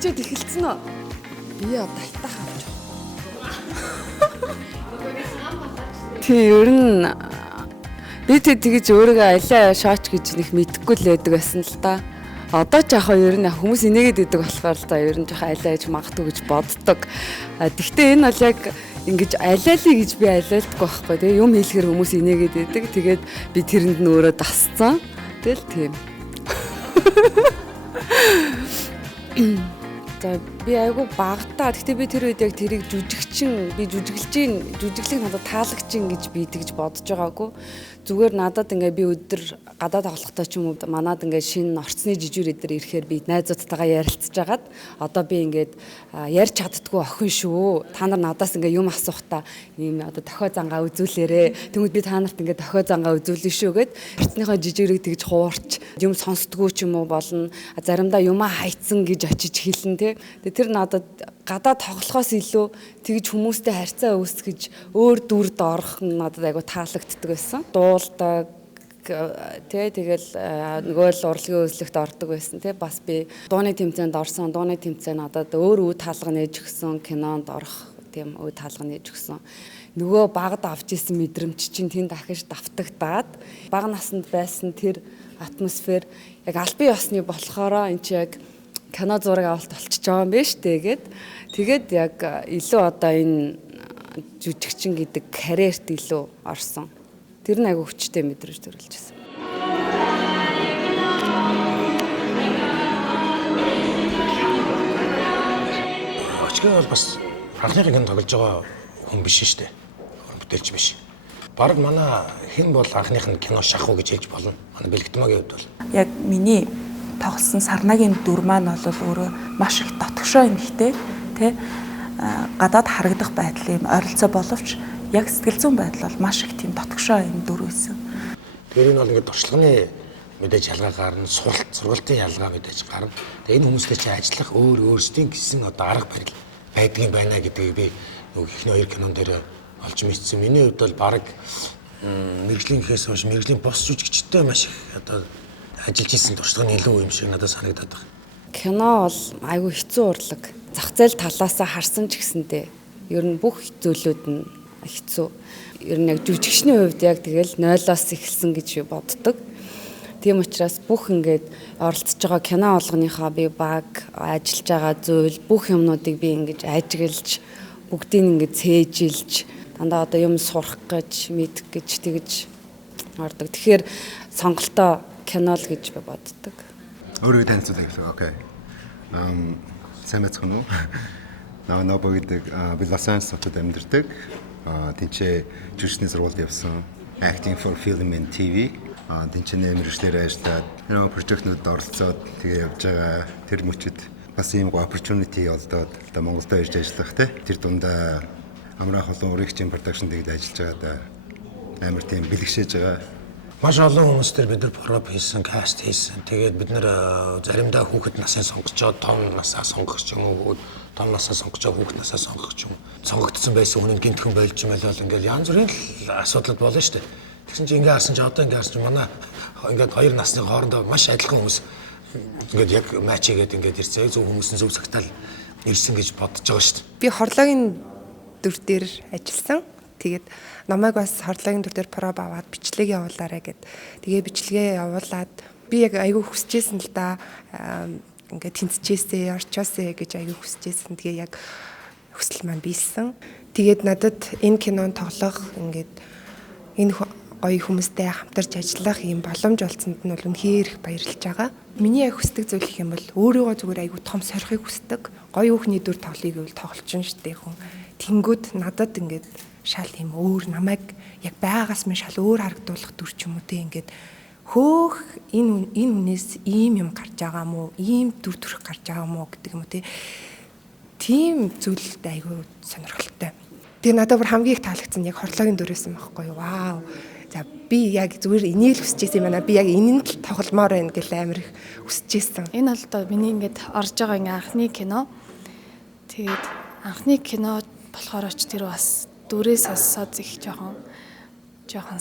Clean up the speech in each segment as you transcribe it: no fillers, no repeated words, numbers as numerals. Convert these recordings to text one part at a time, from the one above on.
эхэлчихэд эхэлсэн үү? Би одоо айтах авч. Тий, ер нь би тэгж өөрийгөө алиа шооч гэж нэг мэдэхгүй л байдаг байсан л да. Одоо ч яг ер нь хүмүүс инээгээд идэг болохоор л да ер нь жоохон алиа гэж магадгүй гэж боддог. Гэхдээ энэ бол яг ингэж алиалий гэж би алиалдаггүй байхгүй тий. Юм хэлэхэр хүмүүс инээгээд идэг. Тэгээд би тэрэнд нь өөрөө дасцсан. Тэгэл тийм. За би айгу багтаа. Гэхдээ би тэр үед яг тэрийг жүжиглэх надад таалагч гэж би тэгж бодож байгаагүй. Зүгээр надад ингээ би өдөр гадаад тоглохдоо ч юм уу манад ингээ шинэ орцны жижигэр эдэр ирэхээр би найзуудтайгаа ярилцж агаад одоо би ингээд ярьж чаддгүй охин шүү. Та нар надаас ингээ юм асуухтаа ийм одоо дохио зангаа үзүүлээрэ. Тэгмэд би та нарт ингээ дохио зангаа үзүүлнэ шүү гэд орцныхоо жижигэрийг тэгж хуурч юм сонсдгоо ч юм уу болно. Заримдаа юмаа хайцсан гэж очиж хэлнэ те. Тэр надад гадаад тоглохоос илүү тэгж хүмүүстэй харьцаа үүсгэж өөр дүрд орох нь надад айгу таалагддаг байсан. Дуулдаг тэгэл нөгөө л урлагийн үзлэгт ордог байсан тий. Бас би дууны тэмцээнд орсон. Дууны тэмцээн надад өөр үе таалга нээж өгсөн. Кинонд орох тийм үе таалга нээж өгсөн. Нөгөө багад авч исэн мэдрэмж чинь тэнд дахиж давтагдаад бага наснд байсан тэр атмосфер яг албан ёсны болохоро эн чи яг кино зураг авалт болчихж байгаа юм байна штэ гэд. Тэгээд яг илүү одоо энэ жүжигчин гэдэг карьерт илүү орсон. Тэр нь айгу хүчтэй мэдрэж төрүүлжсэн. Очгоо бол бас анхныхын кино тоглож байгаа хүн биш штэ. Бүтээлч биш. Бараг манай хэн бол анхных нь кино шахуу гэж хэлж болно. Манай Бэлгтмагийн хувьд бол. Яг миний тоглосон Сарнагийн дүр маань бол өөрөө маш их дотгошоо юм ихтэй тий гадаад харагдах байдал юм ойролцоо боловч яг сэтгэл зүйн байдал бол маш их тийм дотгошоо юм дүр байсан. Тэгэхээр энэ бол ингээд туршлагын мэдээж ялгаа гарна, сургалтын ялгаа мэдээж гарна. Тэгээ энэ хүмүүстэй чи ажиллах өөрсдийн гэсэн одоо арга барил байдгийн байна гэдгийг би нөгөө ихний хоёр кинон дээр олж мэдсэн. Миний хувьд бол баг мэрэгжлийн гэхээс хойш мэрэгжлийн бос жүжигчтэй маш их одоо ажиллаж исэн туршлагын илүү юм шиг надад санагдаад байна. Кино бол айгүй хэцүү урлаг. Зах зээл талаасаа харсан ч гэсэндээ ер нь бүх зүйлүүд нь хэцүү. Ер нь яг жүжигчний хувьд яг тэгэл 0-оос эхэлсэн гэж боддог. Тийм учраас бүх ингээд оролцож байгаа кино олгоныхоо би баг ажиллаж байгаа зүйл бүх юмнуудыг би ингэж ажиглаж бүгдийг ингээд цээжилж дандаа одоо юм сурах гэж мэдэх гэж тэгж ордог. Тэгэхээр сонголтоо кино л гэж би боддог. Өөрийгөө танилцуулъя гэсэн. Окей. Сайн байна уу? Ноо гэдэг би Лос Анжелесд амьдардаг. Тэнцээ жүжигчний сургуульд явсан. Acting for Film and TV. Тэнцээ мэргэжлэр ажиллаад энэ прожектнууд оролцоод тэгээ явж байгаа. Тэр мөчөд бас ийм opportunity олдоод одоо Монголд ирж ажиллах те. Тэр дундаа амраах олон үргэлжлэн production дээр ажиллаж байгаа амар тийм бэлгшээж байгаа. Маш олон хүмүүс төр бид нар проб хийсэн, каст хийсэн. Тэгээд бид нар заримдаа хүүхэд насаа сонгочоод том насаа сонгох ч юм уу, том насаа сонгочоод хүүхэд насаа сонгох ч юм уу. Сонгогдсон байсан хүн гинтхэн болж юм байл ингээл янз бүрийн асуудал болно шүү дээ. Тэгсэн чинь ингээ харсан чи одоо ингээ харсан чи манай ингээд хоёр насны хоорондоо маш адилхан хүмүүс ингээд яг матч хийгээд ингээд ирсэн. Зөв хүмүүс нь зөв цагтаал ирсэн гэж бодож байгаа шүү дээ. Би хорлоогийн дүр дээр ажилласан. Тэгээд намайг бас хорлоогийн дүр дээр проб аваад бичлэг явуулаарай гэд. Тэгээ бичлэгээ явуулаад би яг айгүй хүсэжсэн л да. Ингээд тэнцэжээсэй, орчоосэй гэж айгүй хүсэжсэн. Тэгээ яг хүсэл маань биелсэн. Тэгээд надад энэ кинонд тоглох ингээд энэ гоё хүмүүстэй хамтарч ажиллах юм боломж олцсонд нь бол үнэхээр их баярлж байгаа. Миний яг хүсдэг зүйл гэх юм бол өөрийгөө зүгээр айгүй том сорихыг хүсдэг. Гоё хүүхний дүр тоглоё гэвэл тоглолчин штэ хүн. Тэнгүүд надад ингээд шал юм өөр намайг яг байгаас минь шал өөр харагдуулах дүр ч юм уу те ингээд хөөх энэ хүнээс ийм юм гарч байгаа мó ийм дүр төрх гарч байгаа мó гэдэг юм уу те тийм зүйлд айгүй сонирхолтой. Тэгээ надад бүр хамгийн их таалагдсан яг хорлоогийн дүрээсэн байхгүй юу. Вау. За би яг зүгээр энийг л хүсэж байсан юм байна. Би яг энэнд л тогломоор байна гэл амар их хүсэж байсан. Энэ бол одоо миний ингээд орж байгаа ингээ анхны кино. Тэгээд анхны кино болохоор ч тэр бас дүрээ соссоод их жоохон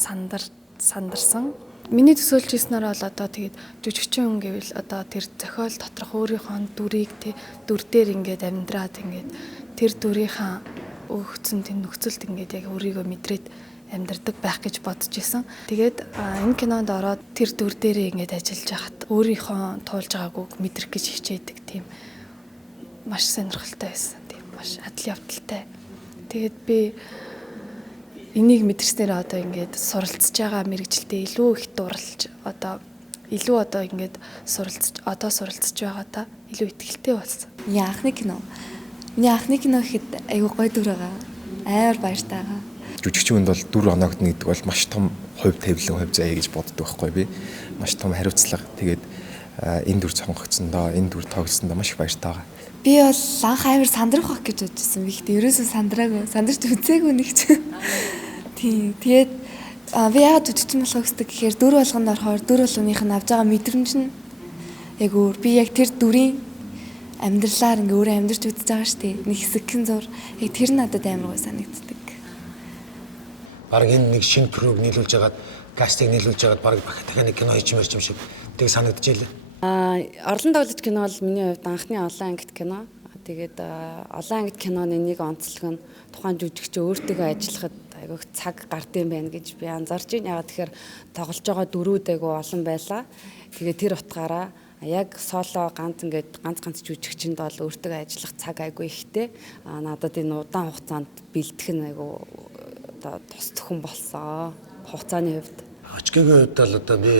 сандарсан. Миний төсөөлжсэнээр бол одоо тэгээд жүжигчин хүн гэвэл одоо тэр зохиол доторх өөрийнхөө дүрийг дүр дээр ингээд амьдраад ингээд тэр дүрийнхаа өгцөн тэр нөхцөлд ингээд яг өөрийгөө мэдрээд амьдрдаг байх гэж бодож исэн. Тэгээд энэ кинонд ороод тэр дүр дээрээ ингээд ажиллаж байхад өөрийнхөө туулж байгааг үг мэдрэх гэж хичээдэг тийм маш сонирхолтой байсан. Тийм маш адал явдалтай. Тэгээд би энийг мэдэрснээр одоо ингээд суралцж байгаа мэрэгжилтэд илүү их дурлж одоо ингээд суралцж байгаа та илүү ихтэй болсон. Миний анхны кино гэхэд айгүй гоё дүр байгаа. Амар баяртай байгаа. Жүжигчинд бол дүр оноогдно гэдэг бол маш том хувь тавилан хувь заяа гэж боддог байхгүй би. Маш том хариуцлага. Тэгээд энэ дүр сонгогдсондоо, энэ дүр тоогдсондоо маш их баяртай байгаа. Би бол анх амар сандрах байх гэж бодчихсон. Би ихтэй ерөөсөө сандарч үзээгүй нэг ч. Тийм. Тэгээд би яагаад жүжигчин болох гэсэн гэхээр дүр болгонд орохоор дүр болгоных нь авж байгаа мэдрэмж нь яг өөр. Би яг тэр дүрийн амьдралаар ингээ өөрөө амьдарч үзэж байгаа шүү дээ. Нэг хэсэгхэн зур. Яг тэр надад амар гой санагддаг. Бараг энэ нэг шинэ прог нийлүүлж хагаад кастинг нийлүүлж хагаад бараг дахиад нэг кино хийчих юм шиг тийг санагдчихжээ. Орлон тоглож кино бол миний хувьд анхны олон ангит кино. Тэгээд олон ангит киноны нэг онцлог нь тухайн жүжигч өөртөө ажиллахад айгүйх цаг гардыг байна гэж би анзаарч байна. Ягаад тэгэхээр тоглож байгаа дөрүүд айгүй олон байлаа. Тэгээд тэр утгаараа яг соло ганц жүжигчэнд бол өөртөө ажиллах цаг айгүй ихтэй. Надад энэ удаан хугацаанд бэлдэх нь айгүй одоо тус төхөн болсон. Хугацааны хувьд. Очгийн хувьд бол одоо би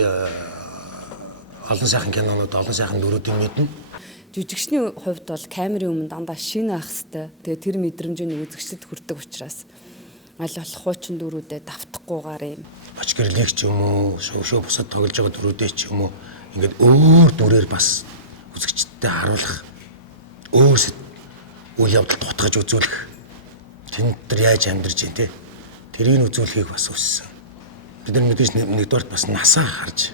олон сайхан кинонууд, олон сайхан дүрүүдийг мэднэ. Жүжигчний хувьд бол камерын өмнө дандаа шинэ байх хэвээр. Тэгээ тэр мэдрэмжийн үзэгчдэд хүрдэг учраас аль болох хуучин дүрүүдэд давтахгүйгээр юм. Очгирлэг ч юм уу, шоу бусад тоглож байгаа дүрүүдээ ч юм уу ингээд өөр дүрээр бас үзэгчдэд харуулах, өөр үйл явдал тутгаж үзүүлэх. Тэнд тэр яаж амьдарч байна те. Тэрийг үзүүлэхийг бас хүссэн. Бид нар мэдээж нэгдүгээр бас насаа харж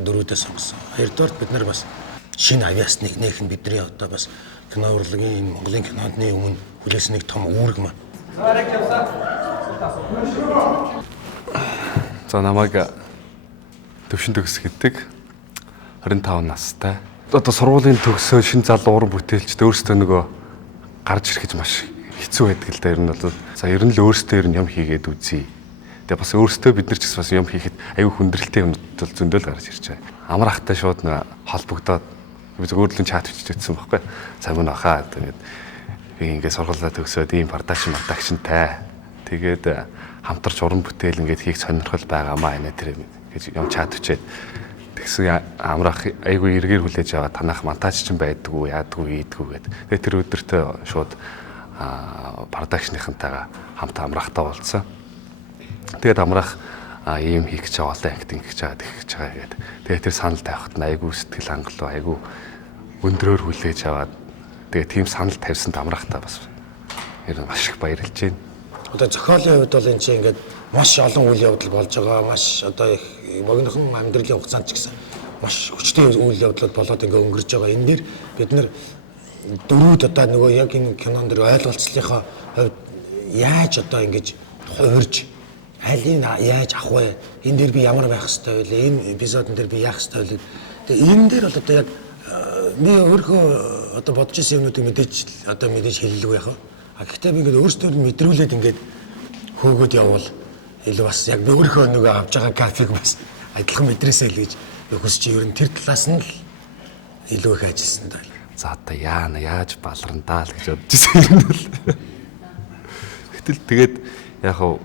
дөрүүдээ сонгосон. Хоёрдугаар бид нар бас шинэ авиас нээх нь бидний одоо бас кино урлагийн Монголын киноны өмнө хүлээсэн нэг том үүрэг маань. За намайг төвшин төгс гэдэг 25 настай. Одоо сургуулийн төгсөө шин залуу уран бүтээлчд өөрсдөө нөгөө гарч ирэхэж маш хэцүү байдаг л да. Ер нь бол за ер нь л өөрсдөө юм хийгээд үзье. Тэгээ бас өөрсдөө бид нар ч бас юм хийхэд аюу хүндрэлтэй юмнууд бол зөндөл гарч ирж байгаа. Амрахтай шууд холбогдоод би зөвхөн л чат биччихсэн байхгүй. Сайн мөн ахаа тэгээд ингээд сургуулаа төгсөөд ийм продакшнтай. Тэгээд хамтарч уран бүтээл ингээд хийх сонирхол байгаамаа энэ тэр гэж юм чат бичээд тэгсэн амрах айгүй эргээр хүлээж аваа танах монтаж ч байдгүй яадгүй ийдгүй гэдэг. Тэгээд тэр өдөртөө шууд продакшныхантайгаа хамт амрахтаа уулзсан. Тэгээд амрах ийм хийх гэж байгаа олон актинг хийж байгаа гэх гэж байгаа гэдэг. Тэгээд тэр санал тавихад айгүй сэтгэл хангалуун айгүй өндрөөр хүлээж аваад тэгээд тийм санал тавьсанд амрахтаа бас ер нь маш их баярлж байна. Одоо зохиолын хувьд бол энэ чинь ингээд маш олон үйл явдал болж байгаа. Маш одоо их богинохон амьдралын хугацаанд ч гэсэн маш хүчтэй үйл явдлууд болоод ингээд өнгөрч байгаа. Энэ дэр бид нар дөрүүд одоо нөгөө яг энэ кинон дэр ойлголцлынхаа хувьд яаж одоо ингэж хувирж алийг яаж авах вэ? Энэ дэр би ямар байх хэвтэй вэ? Энэ эпизодн дэр би яах хэвтэй вэ? Тэгээ энэ дэр бол одоо яг би өөрөө одоо бодож ирсэн юмнуудыг мэдээж хэллгүй яах вэ? Гэхдээ би ингээд өөрсдөө мэдрүүлээд ингээд хөөгөөд явбал илүү бас яг би өөрөө нөгөө авж байгаа кафег бас адилхан мэдрээсэй л гэж хүсэж ер нь тэр талаас нь л илүү их ажилласан даа. За одоо яаж баларандаа л гэж бодож ирсэн юм бол. Гэтэл тэгээд яг хав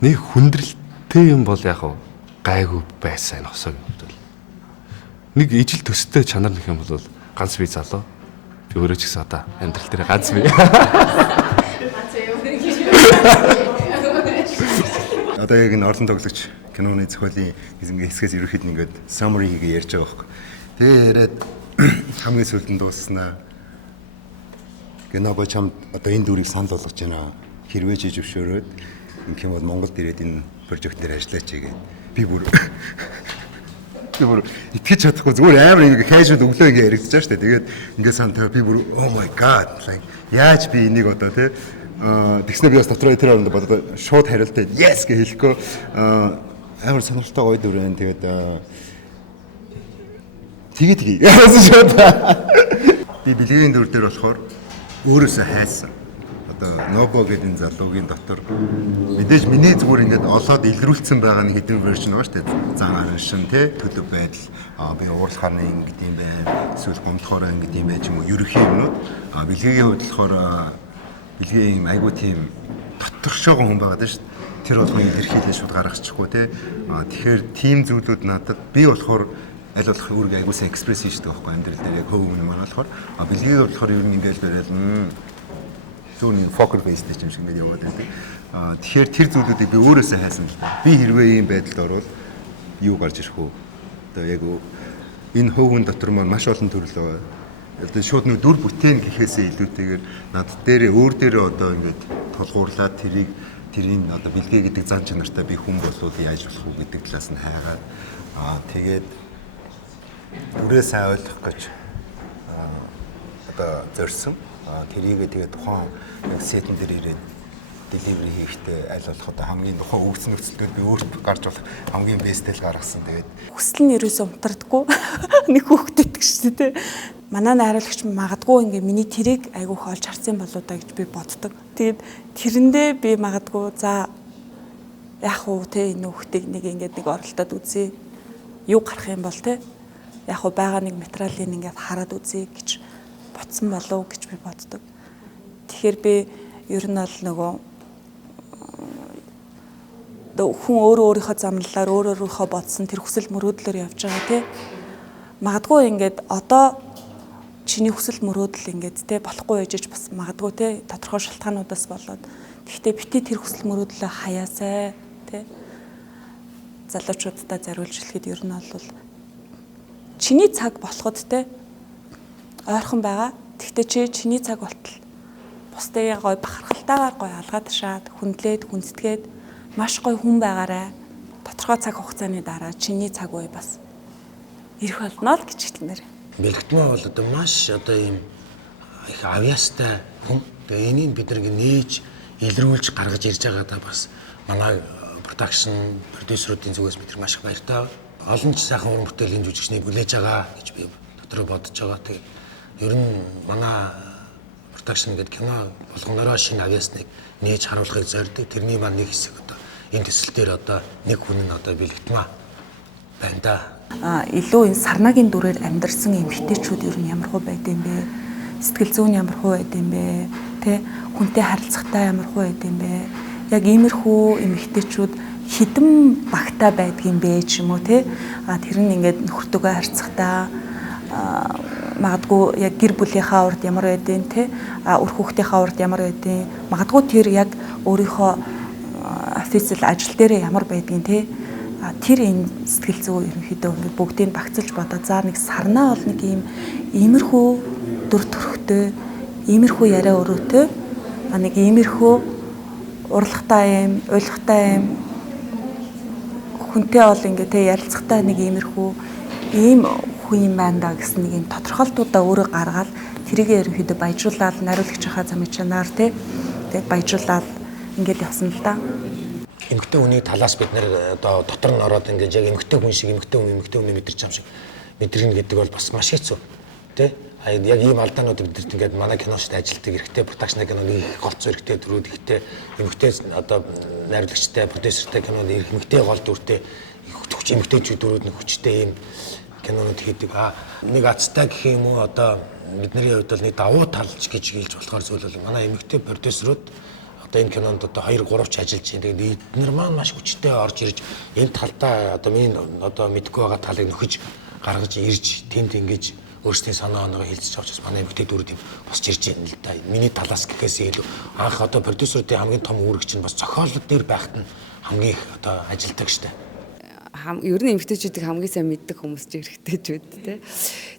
нэг хүндрэлтэй юм бол яг хав гайгүй байсан хосоо юм бол. Нэг ижил төстэй чанар нөх юм бол ганц би залуу. Би өөрөө ч гэсэн одоо амьдрал дээр ганц би. Одоо яг энэ орлон тоглогч киноны зохиолын хэсгээс ерөөхдөө ингээд summary хийгээ ярьж байгаа байхгүй. Тэгээ яриад хамгийн сүүлд нь дуусснаа. Гэнэ чамд одоо энэ дүрийг санал болгож байна. Хэрвээ чи зөвшөөрөөд ингэх юм бол Монголд ирээд энэ прожект дээр ажиллаач гэгээд би бүр итгэж чадахгүй зүгээр амар ингэ casual өглөө ингэ яригдчихэж байгаа шүү дээ. Тэгээд ингэ санаа би бүр oh my god like яаж би энийг одоо тэгснэ би бас дотроо тэр оронд бодоод шууд хариултаа yes гэж хэлэхгүй амар сонирхолтой гоё дүр байна. Тэгээд яасан шууд. Би бэлгийн дүр дээр болохоор өөрөөсөө хайсан. Одоо Нобо гэдэг энэ залуугийн дотор мэдээж миний зүгээр ингээд олоод илрүүлсэн байгаа нэг хэдэн вершн байгаа шүү дээ. Зан арын шин тий төлөв байдал би уурлахаар нэг гэдэг юм байна. Эсвэл гомдохоор ингээд юм байж юм уу? Ерөнхий юмнууд. Бэлгийн хувьд болохоор бэлгийн юм айгуу тийм доторшоогоо хүн байгаа даа шүү дээ. Тэр болгоо илэрхийлээ шууд гаргачихгүй тий. Тэгэхээр тийм зүйлүүд надад би болохоор аль болох үүрэг айгуу сайн экспресс хийдэг байхгүй амьдрал дээр яг хөв юм маань болохоор бэлгийн болохоор ер нь ингээд барайл зүүнний focal base дээр юм шиг ингээд яваад байдаг. Тэгэхээр тэр зүйлүүдийг би өөрөөсөө хайсан л да. Би хэрвээ ийм байдалд орвол юу гарч ирэх вэ? Одоо яг энэ хөвгөн дотор маань маш олон төрөл байгаа. Одоо шууд нэг дүр бүтээн гэхээсээ илүүтэйгээр над дээрээ өөр дээрээ одоо ингээд толгуурлаад тэрийн одоо бэлгээ гэдэг зан чанартай би хүн болоод яаж болох вэ гэдэг талаас нь хайгаад тэгээд бүрээ сайн ойлгох гэж одоо зорьсон. Тэрийгээ тэгээд тухайн яг сетэн дээр ирээд delivery хийхдээ аль болох одоо хамгийн тухайн өгсөн нөхцөлд би өөрт гарч болох хамгийн бэстэл гаргасан. Тэгээд хүсэл нь ерөөсөө унтардаггүй нэг хүүхдэд гэж тий. Манай найруулагч магадгүй ингээ миний тэрийг айгүйх олж харсан болоо да гэж би боддог. Тэгээд тэрэндээ би магадгүй за яах вэ те энэ хүүхдийг нэг ингээд нэг оролдоод үзье. Юу гарах юм бол те яг уу байгаа нэг материалыг ингээд хараад үзье гэж бодсон болов гэж би боддог. Тэгэхээр би ер нь бол нөгөө хүн өөрийнхөө замналаар өөрийнхөө бодсон тэр хүсэл мөрөөдлөөр явж байгаа тий. Магадгүй ингээд одоо чиний хүсэл мөрөөдөл ингээд тий болохгүй байж бас магадгүй тий тодорхой шалтгаануудаас болоод. Гэхдээ бити тэр хүсэл мөрөөдлөө хаяасай тий. Залуучуудаа зориулж хэлэхэд ер нь бол чиний цаг болоход тий ойрхон байгаа. Тэгтээ чиний цаг болтол бусдын гой бахархалтайгаар гой алгаад шаад хүндлээд хүндэтгээд маш гой хүн байгаарай. Тодорхой цаг хугацааны дараа чиний цаг үе бас ирэх болно л гэж хэлмээр. Бэлгтмээ бол одоо маш одоо ийм их авьяастай хүн. Тэгээ энийг бид нэг нээж илрүүлж гаргаж ирж байгаадаа бас манай продакшн продюсеруудын зүгээс бид маш их баяртай. Олон ч сайхан уран бүтээлийн жүжигчнийг хүлээж байгаа гэж би дотроо бодож байгаа. Тэгээ ер нь манай продакшн гэдэг кино болгонороо шинэ авьяасныг нээж харуулахыг зорддог. Тэрний маань нэг хэсэг одоо энэ төсөл дээр одоо нэг хүн нь одоо бэлгтмээ байна да. Илүү энэ сарнагийн дүрээр амьдарсан эмэгтэйчүүд ер нь ямар хөө байд юм бэ? Сэтгэл зүйн ямар хөө байд юм бэ? Тэ хүнтэй харилцахтаа ямар хөө байд юм бэ? Яг иймэрхүү эмэгтэйчүүд хідэн багтаа байдгийн бэ ч юм уу те. Тэр нь ингээд нөхөртөөгөө харьцахтаа магадгүй яг гэр бүлийнхаа урд ямар байдیں۔ Тэ үр хүүхдийнхаа урд ямар байдیں۔ Магадгүй тэр яг өөрийнхөө официал ажил дээр ямар байдгийг те. Тэр энэ сэтгэл зүй ерөнхийдөө ингээд бүгдийг багцлж бодоод за нэг сарнаа бол нэг ийм иймэрхүү дүр төрхтэй, иймэрхүү яриа өрөөтэй, нэг иймэрхүү урлагтай юм, уйлгатай юм хүнтэй бол ингээд те ярилцахтаа нэг иймэрхүү ийм хүн юм байна да гэсэн нэг юм тодорхойлтуудаа өөрөө гаргаад тэрийг ерөнхийдөө баяжуулаад нариулагчийнхаа замын чанаар те баяжуулаад ингээд явсан л да. Эмэгтэй хүний талаас бид нэр одоо дотор нь ороод ингээд яг эмэгтэй хүн шиг эмэгтэй хүн мэдэрч байгаа юм шиг мэдрэнэ гэдэг бол бас маш хэцүү тий. Яг ийм алдаанууд бидэрт ингээд манай киношд ажилтдаг эрэгтэй продакшн киноны голцоо эрэгтэй төрүүд ихтэй эмэгтэй одоо найруулагчтай продюсертэй киноны эмэгтэй гол дүртэй хүч эмэгтэйчүүд дөрүүд нэг хүчтэй ийм кинонууд хийдэг. Нэг азтай гэх юм уу одоо бидний хувьд бол нэг давуу талч гэж хэлж болохоор зүйл бол манай эмэгтэй продюсерүүд энэ кинонд одоо 2-3 ч ажиллаж байна. Тэгээд эдгээр маань маш хүчтэй орж ирж энэ талдаа одоо миний одоо мэдгүй байгаа талыг нөхөж гаргаж ирж тэнд ингэж өөрсдийн санаа оноогоо хэлцэж авч манай эмэгтэй дүрүүд юм босч ирж байна л да. Миний талаас гэхээс илүү анх одоо продюсеруудын хамгийн том үүрэг чинь бас зохиолууд дээр байхад нь хамгийн их одоо ажилдаг штэ. Ер нь эмэгтэйчүүдийг хамгийн сайн мэддэг хүмүүс ч эрэгтэйчүүд тий.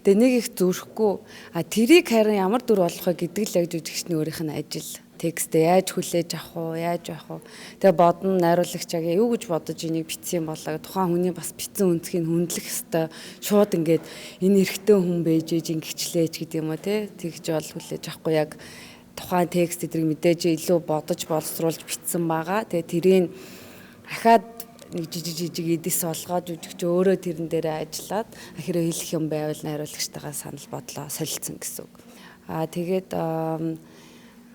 Тэгээ нэг их зүрхгүй тэрийг харин ямар дүр болох вэ гэдэг л яг жүжигчний өөрийнх нь ажил. Текстээ яаж хүлээж авах уу, яаж авах уу. Тэгээ бодно найруулагч яг юу гэж бодож энийг бичсэн болоо. Тухайн хүний бас бичсэн үнцгийг хүндлэх ёстой. Шууд ингээд энэ эрэгтэй хүн байж ингэчлээч гэдэг юм уу те. Тэгж бол хүлээж авахгүй яг тухайн текст эдрийг мэдээж илүү бодож боловсруулж бичсэн байгаа. Тэгээ тэрийг дахиад нэг жижиг эдис олгоод жүжигч өөрөө тэрэн дээрээ ажиллаад хэрэг хэлэх юм байвал найруулагчтайгаа санал бодлоо солилцсон гэсэн үг. Тэгээд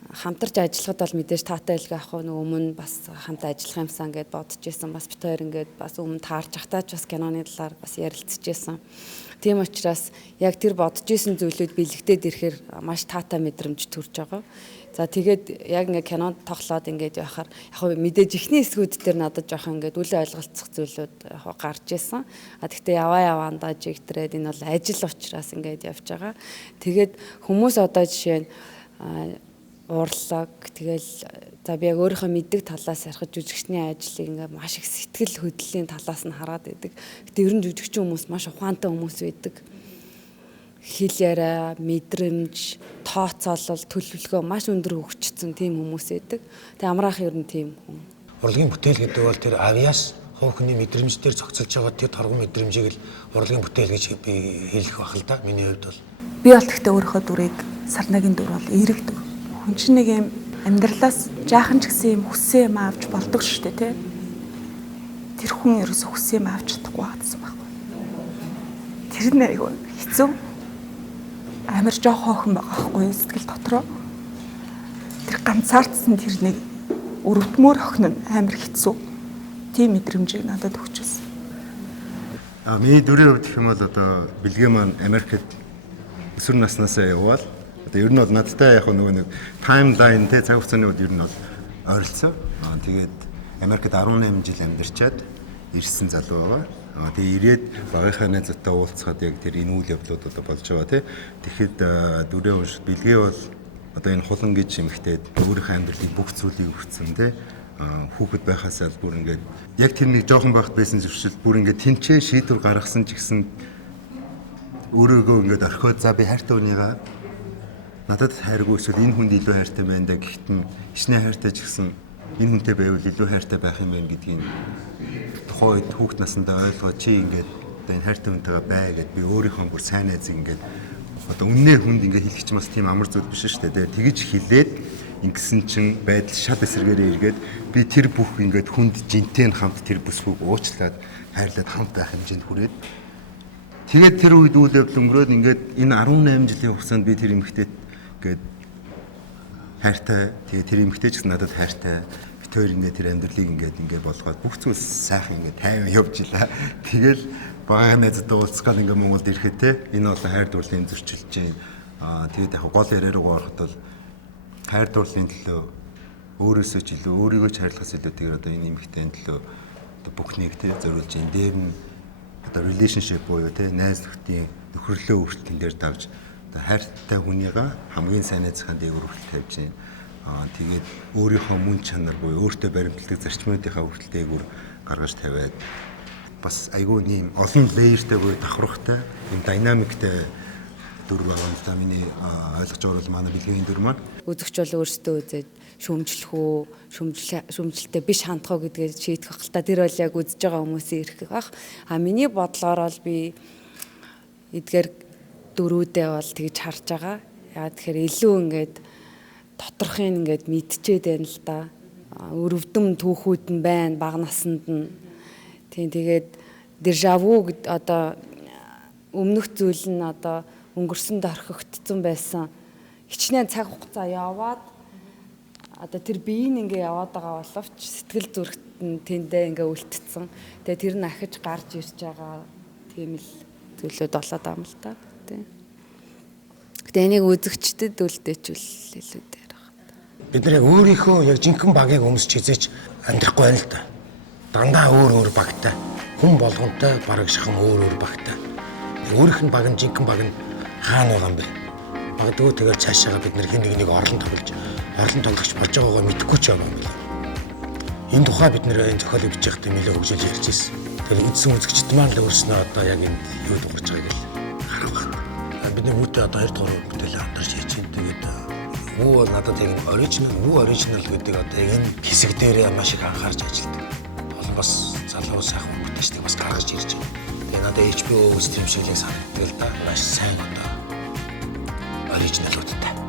хамтарч ажиллахад бол мэдээж таатай илгээ авах нөгөө өмнө бас хамт ажиллах юмсан гэд бодож байсан. Бас бид хоёр ингээд бас өмнө таарч ахтаач бас киноны талаар бас ярилцж байсан. Тийм учраас яг тэр бодож исэн зүйлүүд бэлэгдээд ирэхээр маш таатай мэдрэмж төрж байгаа. За тэгээд яг ингээд кинонд тоглоод ингээд явахаар яг мэдээж ихний хэсгүүд дээр надад жоох ингээд үл ойлголцох зүйлүүд яг гарч ирсэн. Тэгтээ яваандаа жигтрээд энэ бол ажил учраас ингээд явж байгаа. Тэгээд хүмүүс одоо жишээ нь урлаг тэгэл за би яг өөрийнхөө мэддэг талаас ярих жүжигчний ажлыг ингээ маш их сэтгэл хөдлөлийн талаас нь хараад байдаг. Гэтэ ер нь жүжигчин хүмүүс маш ухаантай хүмүүс байдаг. Хэл яриа, мэдрэмж, тооцоолол, төлөвлөгөө маш өндөр хөгжсөн тийм хүмүүс байдаг. Тэгээ амраах ер нь тийм хүн. Урлагийн бүтээл гэдэг бол тэр авьяас хувь хүний мэдрэмжээр зохицолж байгаа тэр торгон мэдрэмжийг л урлагийн бүтээл гэж би хэлэх байх л да. Миний хувьд бол Би бол тэгтээ өөрийнхөө дүрийг Сарнагийн дүр бол эерэг дүр. Хүн чинь нэг юм амьдралаас жаахан ч гэсэн юм хүссэн юм авч болдог шүү дээ, тий. Тэр хүн ерөөсө хүссэн юм авч чадахгүй байсан байхгүй. Тэр нь айгүй хэцүү. Амар жоох хоохон байгаа байхгүй сэтгэл дотроо. Тэр ганцаардсан тэр нэг өрөвдмөр охин нь амар хэцүү. Тийм мэдрэмжийг надад өгчөөсөн. Миний дүрийн хувьд гэх юм бол одоо бэлгээ маань Америкт өсвөр наснаасаа явбал одоо ер нь бол надтай яг нөгөө нэг таймлайн те цаг хугацааны үед ер нь бол ойролцоо. Тэгээд Америкт 18 жил амьдарчаад ирсэн залуу байгаа. Тэгээ ирээд багийнхаа найзтай уулзахад яг тэр энэ үйл явдлууд одоо болж байгаа тий. Тэгэхэд дүрээ уншид бэлгээ бол одоо энэ хулан гэж юмхтээд өөрийнхөө амьдралын бүх зүйлийг өгсөн тий. Хүүхэд байхаас л бүр ингээд яг тэр нэг жоохон байхад байсан зуршил бүр ингээд тэнцээ шийдвэр гаргасан ч гэсэн өөрөөгөө ингээд орхиод за би хайртай хүнийгаа надад хайргүй эсвэл энэ хүнд илүү хайртай байна да гэхдээ ичнээ хайртай ч гэсэн энэ хүнтэй байвал илүү хайртай байх юм байна гэдгийг тухайд хүүхэд насндаа ойлгоо чи ингээд одоо энэ хайртай хүнтэйгээ бай гэд би өөрийнхөө бүр сайн найзыг ингээд одоо үннээ хүнд ингээд хэлэх ч бас тийм амар зүйл биш шүү дээ. Тэгэж хэлээд ингэсэн чинь байдал шал эсэргээрээ эргээд би тэр бүх ингээд хүнд жинтэй хамт тэр бүсгүйг уучлаад хайрлаад хамт байх хэмжээнд хүрээд тэгээд тэр үед үйл явдал өнгөрөөд ингээд энэ 18 жилийн хугацаанд би тэр эмэгтэйт ингээд хайртай тэгээд тэр эмэгтэй ч гэсэн надад хайртай бит хоёр ингээд тэр амьдралыг ингээд болгоод бүх зүйл сайхан ингээд тайван явж илаа. Тэгэл багааны найзтай уулзгаад ингээд Монголд ирэхэд те энэ бол хайр дурлалын зөрчилж байна. Тэгээд яг гол яриа руу ороход бол хайр дурлалын төлөө өөрөөсөө ч илүү өөрийгөө ч хайрлахаас илүү тэгээд одоо энэ эмэгтэйн төлөө бүх нэг те зориулж энэ дээр нь одоо relationship буюу те найз нөхдийн нөхөрлөө хүртэл энэ дээр тавьж одоо хайртай хүнийгаа хамгийн сайн найзынхаа дээгүүр хүртэл тавьж байна. Тэгээд өөрийнхөө мөн чанар буюу өөртөө баримтлагдаг зарчмуудынхаа хүртэл дээгүүр гаргаж тавиад бас айгүй нэм олон layerтэй буюу давхархтай юм динамиктэй дүр байгаа юм да миний ойлгож байгаа бол манай бэлгийн дүр маань үзэгч бол өөрсдөө үзээд шөмжлөх үү шөмжлөлтэй биш хандах уу гэдгээ шийдэх байх л та тэр бол яг үзэж байгаа хүмүүсийн эрх байх. Миний бодлоор бол би эдгээр дөрүүдээ бол тэгж харж байгаа. Яа тэгэхээр илүү ингээд доторхын ингээд мэдчихэд байна л да. Өрөвдөм түүхүүд нь байна бага наснд нь. Тийм тэгээд дежаву гэд одоо өмнөх зүйл нь одоо өнгөрсөнд орхигдсон байсан хичнээн цаг хугацаа яваад одоо тэр биеийн ингээ яваад байгаа боловч сэтгэл зүрхт нь тэндээ ингээ үлдсэн. Тэгээ тэр нь ахиж гарч ирж байгаа тийм л зүйлүүд болоод байгаа юм л та. Тийм. Гэтэ энийг үзэгчдэд үлдээчүүл илүү дээр байна. бид нар яг өөрийнхөө яг жинхэнэ багийг өмсч хизээч амьдрахгүй байна л да. Дандаа өөр багтай. Хүн болгонтой барагшхан өөр багтай. Өөрийнх нь баг нь жинхэнэ баг нь хаана байгаа юм бэ? Магадгүй тэгэл цаашаага бид нар хэн нэгнийг орлон тоглогч болж байгаагаа мэдэхгүй ч юм байна. Энэ тухай бид нэр энэ зохиолыг бичиж байхдаа нэлээд хөгжүүлж ярьж ирсэн. Тэгэл үдсэн үзэгчд маань л өөрснөө одоо яг энэ юу дуурж байгааг л харах байна. Бидний үүтээ одоо 2 дугаар бүтээлээ хамтарч хийж байна. Тэгээд Вүү бол надад яг оригинал гэдэг одоо яг энэ хэсэг дээр маш их анхаарч ажилладаг. Олон бас залуу сайхан бүтээгчдийг бас гаргаж ирж байна. Тэгээ надад HBO стрим шиг л санагддаг л да. Маш сайн одоо оригиналуудтай.